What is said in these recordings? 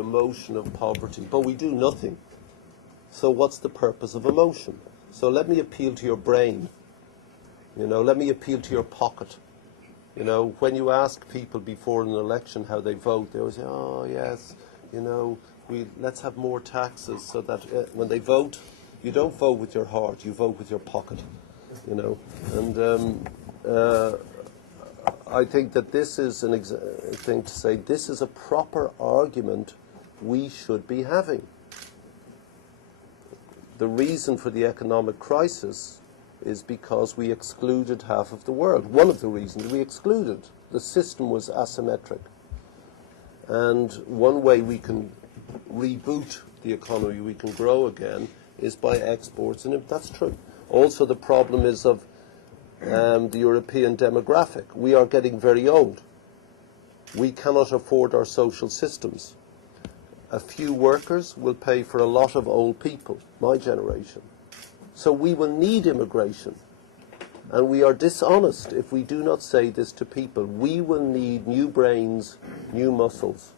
emotion of poverty, but we do nothing. So what's the purpose of emotion? So let me appeal to your brain. Let me appeal to your pocket. When you ask people before an election how they vote, they always say, oh, yes, let's have more taxes, so that when they vote, you don't vote with your heart, you vote with your pocket. And I think that this is a thing to say, this is a proper argument we should be having. The reason for the economic crisis is because we excluded half of the world. One of the reasons we excluded. The system was asymmetric. And one way we can reboot the economy, we can grow again, is by exports, and that's true. Also, the problem is of the European demographic. We are getting very old. We cannot afford our social systems. A few workers will pay for a lot of old people, my generation. So we will need immigration. And we are dishonest if we do not say this to people. We will need new brains, new muscles.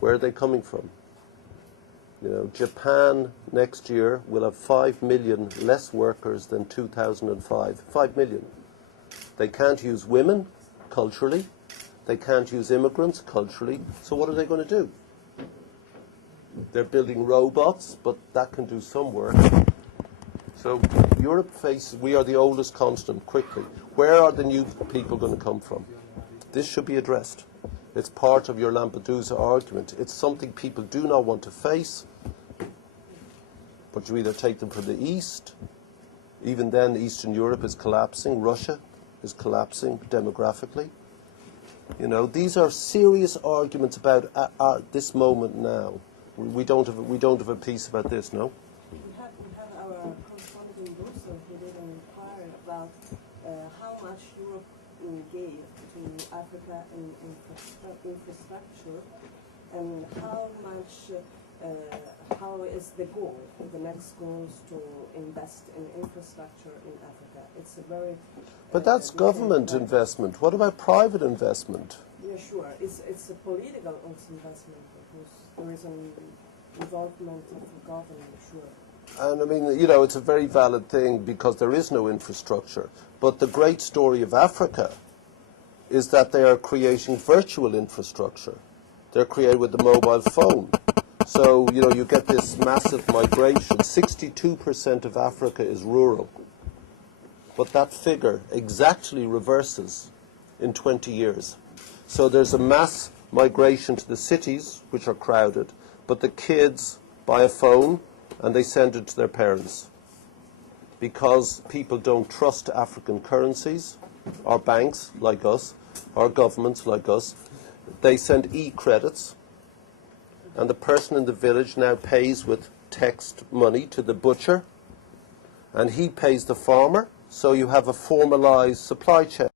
Where are they coming from? Japan next year will have 5 million less workers than 2005. 5 million. They can't use women culturally. They can't use immigrants culturally. So what are they going to do? They're building robots, but that can do some work. So Europe faces, we are the oldest continent, quickly. Where are the new people going to come from? This should be addressed. It's part of your Lampedusa argument. It's something people do not want to face, but you either take them from the east. Even then, Eastern Europe is collapsing. Russia is collapsing demographically. These are serious arguments about this moment now. We don't have a piece about this, no? We have our correspondent in Brussels who did an inquiry about how much Europe gave to Africa in infrastructure, and how is the goal, the next goal is to invest in infrastructure in Africa. It's a very... But that's government investment. What about private investment? Yeah, sure. It's a political investment, because there is an involvement of the government, sure. And I mean, it's a very valid thing because there is no infrastructure. But the great story of Africa is that they are creating virtual infrastructure. They're created with the mobile phone. So, you get this massive migration. 62% of Africa is rural. But that figure exactly reverses in 20 years. So there's a mass migration to the cities, which are crowded, but the kids buy a phone and they send it to their parents. Because people don't trust African currencies, our banks like us, our governments like us, they send e-credits, and the person in the village now pays with text money to the butcher, and he pays the farmer, so you have a formalized supply chain.